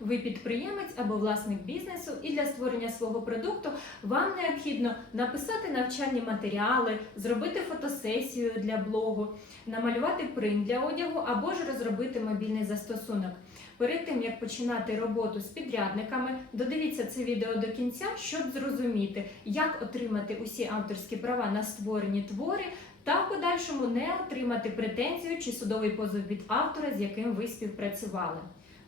Ви підприємець або власник бізнесу, і для створення свого продукту вам необхідно написати навчальні матеріали, зробити фотосесію для блогу, намалювати принт для одягу або ж розробити мобільний застосунок. Перед тим як починати роботу з підрядниками, додивіться це відео до кінця, щоб зрозуміти, як отримати усі авторські права на створені твори та в подальшому не отримати претензію чи судовий позов від автора, з яким ви співпрацювали.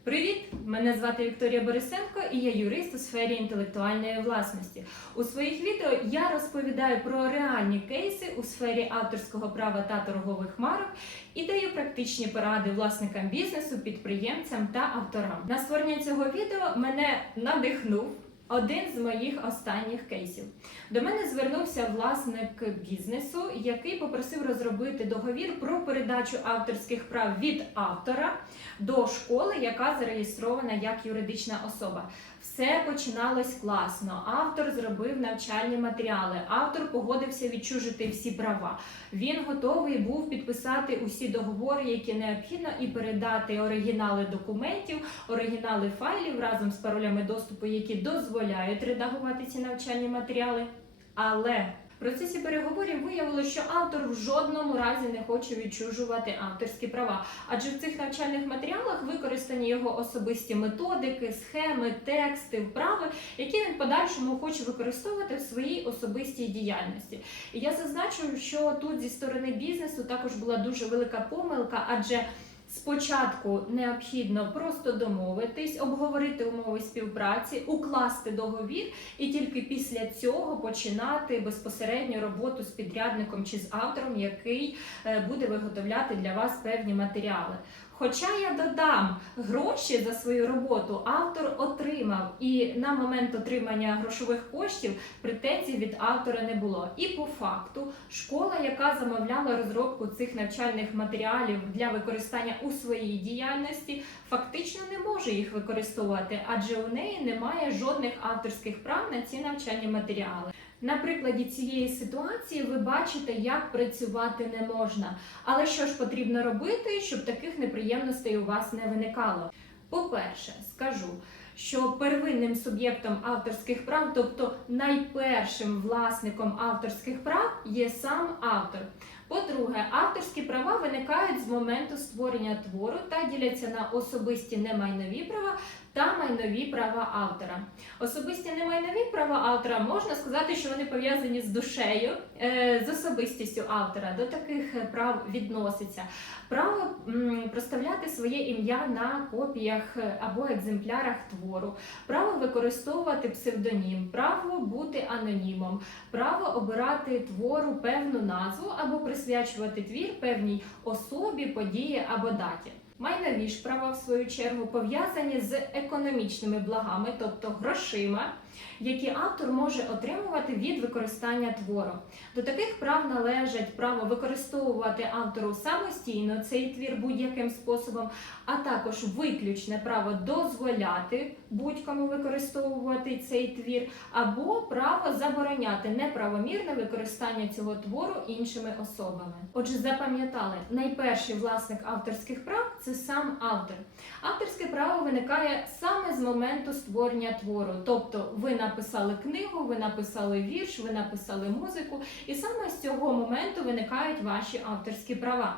Привіт! Мене звати Вікторія Борисенко і я юрист у сфері інтелектуальної власності. У своїх відео я розповідаю про реальні кейси у сфері авторського права та торгових марок і даю практичні поради власникам бізнесу, підприємцям та авторам. На створення цього відео мене надихнув один з моїх останніх кейсів. До мене звернувся власник бізнесу, який попросив розробити договір про передачу авторських прав від автора до школи, яка зареєстрована як юридична особа. Все починалось класно. Автор зробив навчальні матеріали. Автор погодився відчужити всі права. Він готовий був підписати усі договори, які необхідно, і передати оригінали документів, оригінали файлів разом з паролями доступу, які дозволяють редагувати ці навчальні матеріали. Але в процесі переговорів виявилося, що автор в жодному разі не хоче відчужувати авторські права, адже в цих навчальних матеріалах використані його особисті методики, схеми, тексти, вправи, які він подальшому хоче використовувати в своїй особистій діяльності. І я зазначу, що тут зі сторони бізнесу також була дуже велика помилка, адже Спочатку необхідно просто домовитись, обговорити умови співпраці, укласти договір, і тільки після цього починати безпосередню роботу з підрядником чи з автором, який е, буде виготовляти для вас певні матеріали. Хоча я додам гроші за свою роботу, автор отримав, і на момент отримання грошових коштів претензій від автора не було. І по факту школа, яка замовляла розробку цих навчальних матеріалів для використання у своїй діяльності, фактично не може їх використовувати, адже у неї немає жодних авторських прав на ці навчальні матеріали. На прикладі цієї ситуації ви бачите, як працювати не можна. Але що ж потрібно робити, щоб таких неприємностей у вас не виникало? По-перше, скажу, що первинним суб'єктом авторських прав, тобто найпершим власником авторських прав, є сам автор. По-друге, авторські права виникають з моменту створення твору та діляться на особисті немайнові права та майнові права автора. Особисті немайнові права автора можна сказати, що вони пов'язані з душею, е, з особистістю автора. До таких прав відноситься право проставляти своє ім'я на копіях або екземплярах твору, право використовувати псевдонім, право бути анонімом, право обирати твору певну назву або присвячувати твір певній особі, події або даті. Майнові права, в свою чергу, пов'язані з економічними благами, тобто грошима, які автор може отримувати від використання твору. До таких прав належать право використовувати автору самостійно цей твір будь-яким способом, а також виключне право дозволяти будь-кому використовувати цей твір, або право забороняти неправомірне використання цього твору іншими особами. Отже, запам'ятали, найперший власник авторських прав це сам автор. Авторське право виникає саме з моменту створення твору. Тобто ви написали книгу, ви написали вірш, ви написали музику, і саме з цього моменту виникають ваші авторські права.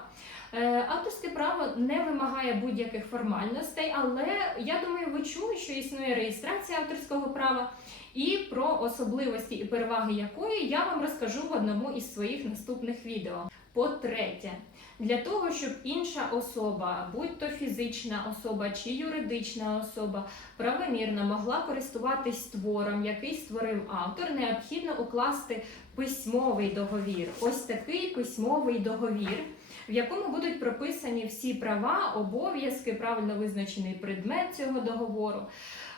Е, Авторське право не вимагає будь-яких формальностей, але я думаю, ви чули, що існує реєстрація авторського права, і про особливості і переваги якої я вам розкажу в одному із своїх наступних відео. По-третє, для того, щоб інша особа, будь то фізична особа чи юридична особа, правомірно могла користуватись твором, який створив автор, необхідно укласти письмовий договір. Ось такий письмовий договір. В якому будуть прописані всі права, обов'язки, правильно визначений предмет цього договору.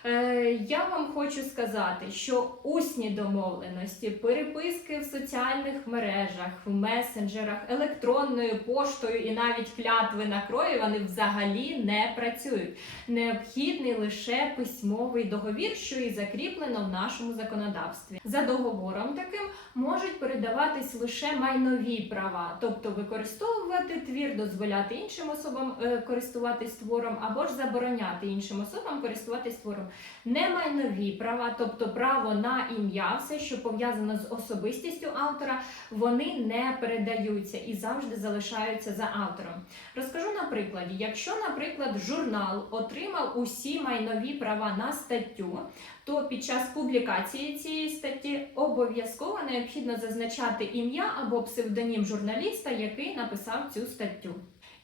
Е, Я вам хочу сказати, що усні домовленості, переписки в соціальних мережах, в месенджерах, електронною поштою і навіть клятви на крові вони взагалі не працюють. Необхідний лише письмовий договір, що і закріплено в нашому законодавстві. За договором таким можуть передаватись лише майнові права, тобто використовувати твір, дозволяти іншим особам е, користуватись твором або ж забороняти іншим особам користуватись твором. Не майнові права, тобто право на ім'я, все, що пов'язано з особистістю автора, вони не передаються і завжди залишаються за автором. Розкажу на прикладі: якщо, наприклад, журнал отримав усі майнові права на статтю, то під час публікації цієї статті обов'язково необхідно зазначати ім'я або псевдонім журналіста, який написав цю статтю.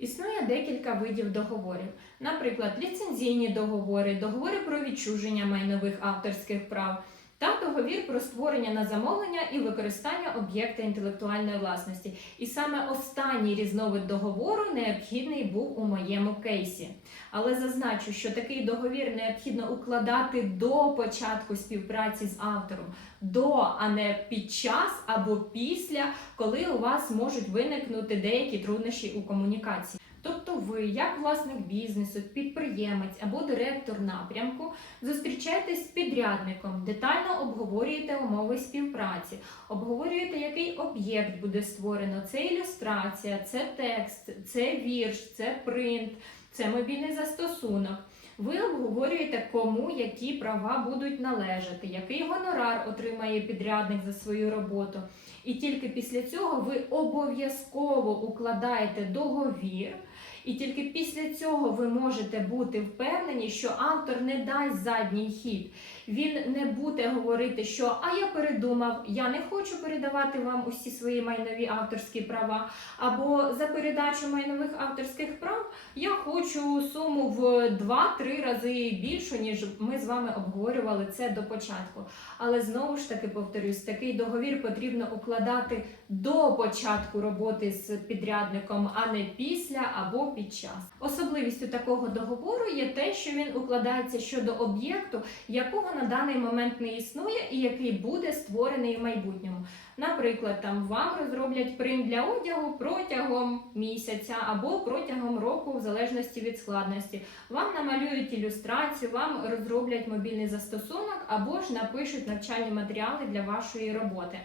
Існує декілька видів договорів, наприклад, ліцензійні договори, договори про відчуження майнових авторських прав та договір про створення на замовлення і використання об'єкта інтелектуальної власності. І саме останній різновид договору необхідний був у моєму кейсі. Але зазначу, що такий договір необхідно укладати до початку співпраці з автором, до, а не під час або після, коли у вас можуть виникнути деякі труднощі у комунікації. Тобто ви, як власник бізнесу, підприємець або директор напрямку, зустрічаєтесь з підрядником, детально обговорюєте умови співпраці, обговорюєте, який об'єкт буде створено. Це ілюстрація, це текст, це вірш, це принт, це мобільний застосунок. Ви обговорюєте, кому які права будуть належати, який гонорар отримає підрядник за свою роботу. І тільки після цього ви обов'язково укладаєте договір. І тільки після цього ви можете бути впевнені, що автор не дасть задній хід. Він не буде говорити, що а я передумав, я не хочу передавати вам усі свої майнові авторські права. Або за передачу майнових авторських прав я хочу суму в 2-3 рази більшу, ніж ми з вами обговорювали це до початку. Але знову ж таки повторюсь, такий договір потрібно укладати до початку роботи з підрядником, а не після або під час. Особливістю такого договору є те, що він укладається щодо об'єкту, якого на даний момент не існує і який буде створений в майбутньому. Наприклад, там вам розроблять принт для одягу протягом місяця або протягом року, в залежності від складності. Вам намалюють ілюстрацію, вам розроблять мобільний застосунок або ж напишуть навчальні матеріали для вашої роботи.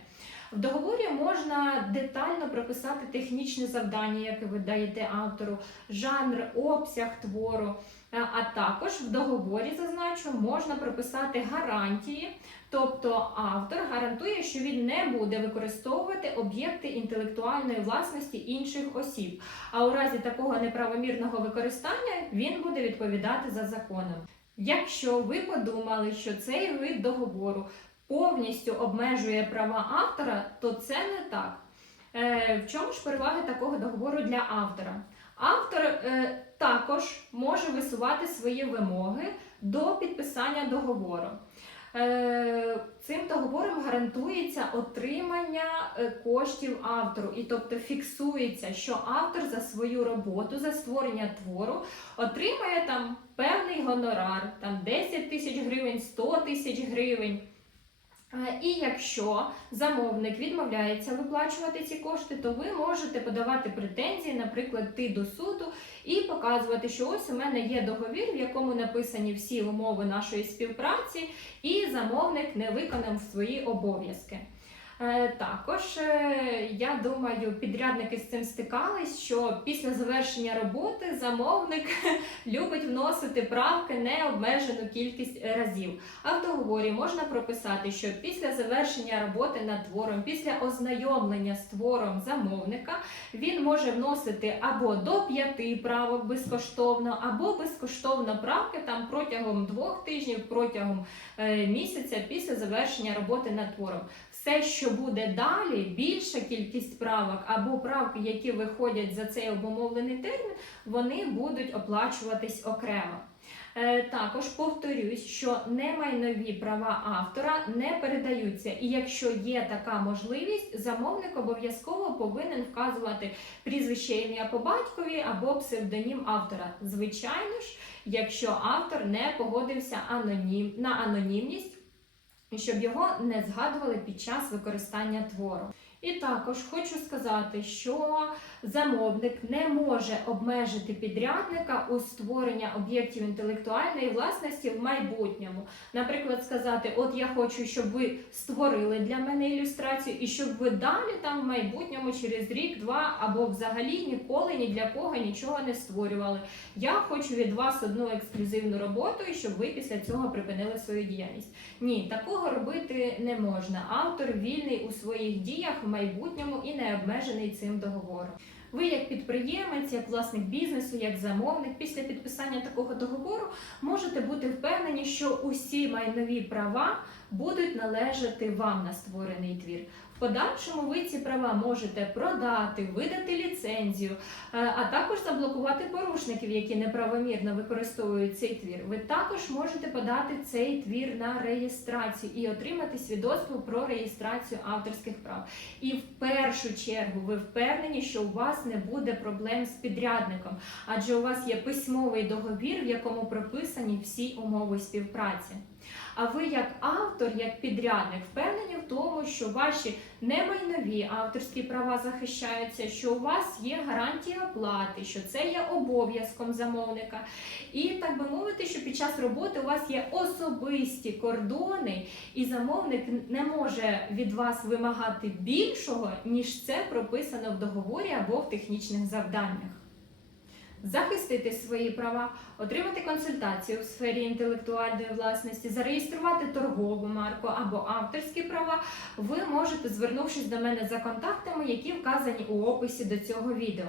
В договорі можна детально прописати технічне завдання, яке ви даєте автору, жанр, обсяг твору. Е, А також в договорі зазначу, можна прописати гарантії, тобто автор гарантує, що він не буде використовувати об'єкти інтелектуальної власності інших осіб. А у разі такого неправомірного використання він буде відповідати за законом. Якщо ви подумали, що цей вид договору повністю обмежує права автора, то це не так. Е, в чому ж переваги такого договору для автора? Автор е, також може висувати свої вимоги до підписання договору. Е, Цим договором гарантується отримання е, коштів автору, і тобто фіксується, що автор за свою роботу, за створення твору отримає там певний гонорар, там 10 тисяч гривень, 100 тисяч гривень. Е, І якщо замовник відмовляється виплачувати ці кошти, то ви можете подавати претензії, наприклад, йти до суду і показувати, що ось у мене є договір, в якому написані всі умови нашої співпраці, і замовник не виконав свої обов'язки. Е, Також е, я думаю, підрядники з цим стикались, що після завершення роботи замовник любить вносити правки необмежену кількість разів. А в договорі можна прописати, що після завершення роботи над твором, після ознайомлення з твором замовника, він може вносити або до п'яти правок безкоштовно, або безкоштовно правки там протягом двох тижнів, протягом е, місяця після завершення роботи над твором. Все, що буде далі, більша кількість правок або правки, які виходять за цей обумовлений термін, вони будуть оплачуватись окремо. Е, Також повторюсь, що немайнові права автора не передаються, і якщо є така можливість, замовник обов'язково повинен вказувати прізвище ім'я по батькові або псевдонім автора. Звичайно ж, якщо автор не погодився анонім, на анонімність, щоб його не згадували під час використання твору. І також хочу сказати, що замовник не може обмежити підрядника у створення об'єктів інтелектуальної власності в майбутньому. Наприклад, сказати: От я хочу, щоб ви створили для мене ілюстрацію, і щоб ви далі там в майбутньому через рік, два або взагалі ніколи ні для кого нічого не створювали. Я хочу від вас одну ексклюзивну роботу, і щоб ви після цього припинили свою діяльність. Ні, такого робити не можна. Автор вільний у своїх діях майбутньому і не обмежений цим договором. Ви, як підприємець, як власник бізнесу, як замовник, після підписання такого договору можете бути впевнені, що усі майнові права будуть належати вам на створений твір. В подальшому ви ці права можете продати, видати ліцензію, е, а також заблокувати порушників, які неправомірно використовують цей твір. Ви також можете подати цей твір на реєстрацію і отримати свідоцтво про реєстрацію авторських прав. І в першу чергу ви впевнені, що у вас не буде проблем з підрядником, адже у вас є письмовий договір, в якому прописані всі умови співпраці. А ви, як автор, як підрядник, впевнені в тому, що ваші немайнові авторські права захищаються, що у вас є гарантія оплати, що це є обов'язком замовника. І так би мовити, що під час роботи у вас є особисті кордони, і замовник не може від вас вимагати більшого, ніж це прописано в договорі або в технічних завданнях. Захистити свої права, отримати консультацію у сфері інтелектуальної власності, зареєструвати торгову марку або авторські права, ви можете, звернувшись до мене за контактами, які вказані у описі до цього відео.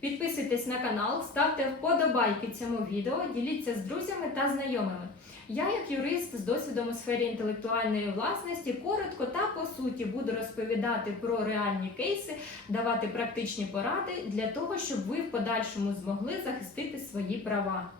Підписуйтесь на канал, ставте вподобайки цьому відео, діліться з друзями та знайомими. Я, як юрист з досвідом у сфері інтелектуальної власності, коротко та по суті буду розповідати про реальні кейси, давати практичні поради для того, щоб ви в подальшому змогли захистити свої права.